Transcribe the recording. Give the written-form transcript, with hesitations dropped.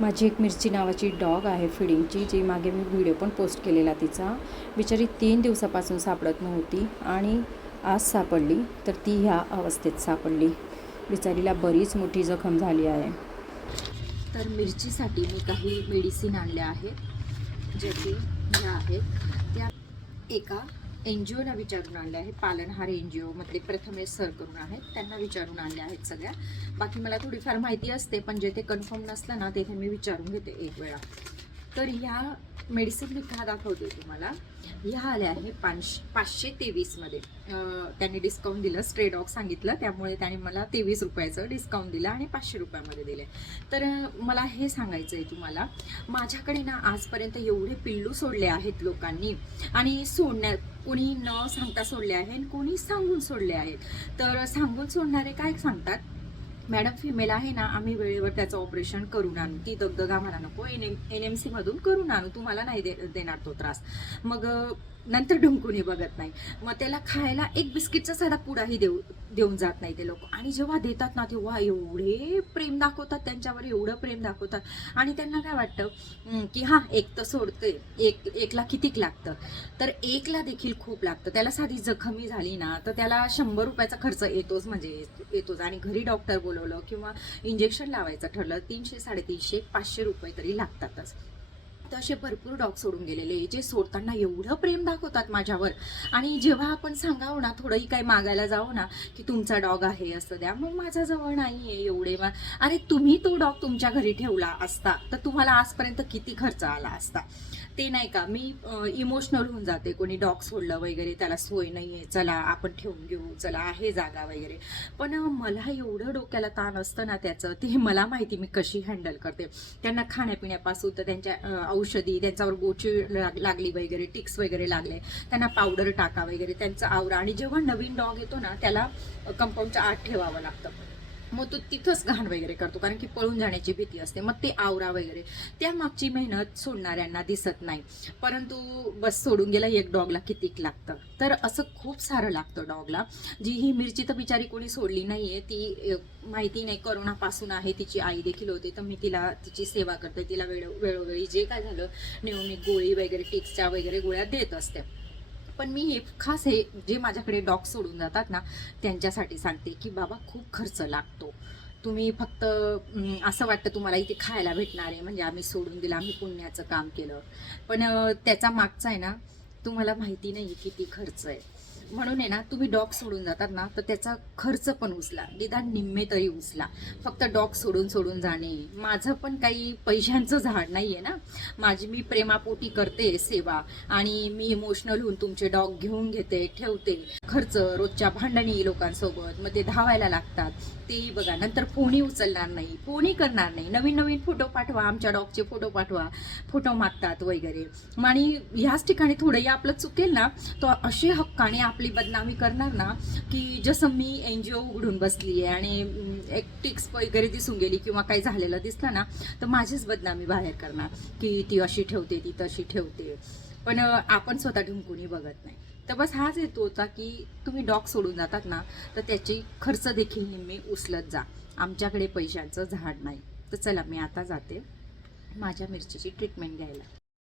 माझी एक मिरची नावाची डॉग आहे फिडिंगची, जी मागे मी व्हिडिओ पण पोस्ट केलेला तिचा. बिचारी 3 दिवसापासून सापडत नव्हती आणि आज सापडली तर ती ह्या अवस्थेत सापडली. बिचारीला बरीच मोठी जखम झाली आहे. तर मिरचीसाठी मी काही मेडिसिन आणल्या आहेत, जे की ह्या आहेत त्या एका NGOला विचारून आणल्या आहेत. पालनहार NGO मधले प्रथमेश सर करून आहेत, त्यांना विचारून आणल्या आहेत सगळ्या. बाकी मला थोडीफार माहिती असते, पण जे ते कन्फर्म नसलं ना तेथे मी विचारून घेते एक वेळा. तर ह्या मेडिसिन मी का दाखवते तुम्हाला. ह्या आल्या आहे 523 मध्ये. त्यांनी डिस्काउंट दिलं, स्ट्रे डॉग सांगितलं त्यामुळे त्यांनी मला 23 रुपयाचं डिस्काउंट दिलं आणि 500 रुपयामध्ये दिले. तर मला हे सांगायचं आहे तुम्हाला, माझ्याकडे ना आजपर्यंत एवढे पिल्लू सोडले आहेत लोकांनी, आणि कोणी न सांगता सोडले आहे, कोणी सांगून सोडले आहेत. तर सांगून सोडणारे काय सांगतात, मॅडम फिमेल आहे ना, आम्ही वेळेवर त्याचं ऑपरेशन करून आणू, ती दगदग आम्हाला नको, NMC मधून करून आणू, तुम्हाला नाही देणार तो त्रास. मग नंतर ढुंकूनही बघत नाही. मग त्याला खायला एक बिस्किटचा साधा पुडाही देऊन जात नाही ते लोक. आणि जेव्हा देतात ना तेव्हा एवढे प्रेम दाखवतात त्यांच्यावर, एवढं प्रेम दाखवतात. आणि त्यांना काय वाटतं की हां एक तर सोडते, एकला कितीक लागतं, तर एकला देखील खूप लागतं. त्याला साधी जखमी झाली ना तर त्याला 100 रुपयाचा खर्च येतोच, म्हणजे येतोच. आणि घरी डॉक्टर बोलवलं किंवा इंजेक्शन लावायचं ठरलं 300, 350, 500 रुपये तरी लागतातच. तर असे भरपूर डॉग सोडून गेलेले, जे सोडताना एवढं प्रेम दाखवतात माझ्यावर. आणि जेव्हा आपण सांगावं ना, थोडंही काही मागायला जावं ना की तुमचा डॉग आहे असं द्या, मग माझ्याजवळ नाही आहे एवढे. अरे तुम्ही तो डॉग तुमच्या घरी ठेवला असता तर तुम्हाला आजपर्यंत किती खर्च आला असता. ते नाही का, मी इमोशनल होऊन जाते. कोणी डॉग सोडलं वगैरे, त्याला सोय नाही आहे, चला आपण ठेवून घेऊ, चला आहे जागा वगैरे. पण मला एवढं डोक्याला ताण असतं ना त्याचं, ते मला माहिती मी कशी हँडल करते. त्यांना खाण्यापिण्यापासून तर त्यांच्या औषधी, त्यांच्यावर गोची लागली वगैरे, टिक्स वगैरे लागले, त्यांना पावडर टाका वगैरे, त्यांचं आवरा. आणि जेव्हा नवीन डॉग येतो ना त्याला कंपाऊंडच्या आत ठेवावं लागतं. मग तो तिथंच घाण वगैरे करतो, कारण की पळून जाण्याची भीती असते. मग ते आवरा वगैरे, त्या मागची मेहनत सोडणाऱ्यांना दिसत नाही. परंतु बस सोडून गेला एक डॉगला कितीक लागतं. तर असं खूप सारं लागतं डॉगला. जी ही मिरची तर बिचारी कोणी सोडली नाहीये, ती माहिती नाही करोनापासून आहे. तिची आई देखील होती, तर मी तिची सेवा करते. तिला वेळोवेळी जे काय झालं नियमित गोळी वगैरे, टिक्सच्या वगैरे गोळ्या देत असते. पण मी हे खास हे जे माझ्याकडे डॉग सोडून जातात ना त्यांच्यासाठी सांगते की बाबा खूप खर्च लागतो. तुम्ही फक्त असं वाटतं तुम्हाला इथे खायला भेटणार आहे म्हणजे आम्ही सोडून दिलं, आम्ही पुण्याचं काम केलं. पण त्याचा मागचा आहे ना, तुम्हाला माहिती नाही किती खर्च आहे. म्हणून आहे ना, तुम्ही डॉग सोडून जातात ना तर त्याचा खर्च पण उचला, निदान निम्मे तरी उचला. फक्त डॉग सोडून जाणे, माझं पण काही पैशांचं झाड नाही आहे ना. मी प्रेमापोटी करते सेवा, आणि मी इमोशनल होऊन तुमचे डॉग घेऊन घेते, ठेवते. खर्च, रोजच्या भांडणी लोकांसोबत, मग ते धावायला लागतात, तेही बघा. नंतर फोनही उचलणार नाही, फोनही करणार नाही, नवीन नवीन फोटो पाठवा, आमच्या डॉगचे फोटो पाठवा, फोटो मागतात वगैरे. आणि ह्याच ठिकाणी थोडंही आपलं चुकेल ना तो असे हक्काने आपली बदनामी करणार ना, की जसं मी NGO उघडून बसली आहे आणि एक टिक्स वगैरे दिसून गेली किंवा काही झालेलं दिसलं ना तर माझीच बदनामी बाहेर करणार की ती अशी ठेवते, ती तशी ठेवते. पण आपण स्वतः ढुंकूनही बघत नाही. तर बस हाच येतो होता की तुम्ही डॉग सोडून जातात ना तर त्याची खर्च देखील निम्मे उचलत जा. आमच्याकडे पैशांचं झाड नाही. तर चला मी आता जाते माझ्या मिरचीची ट्रीटमेंट घ्यायला.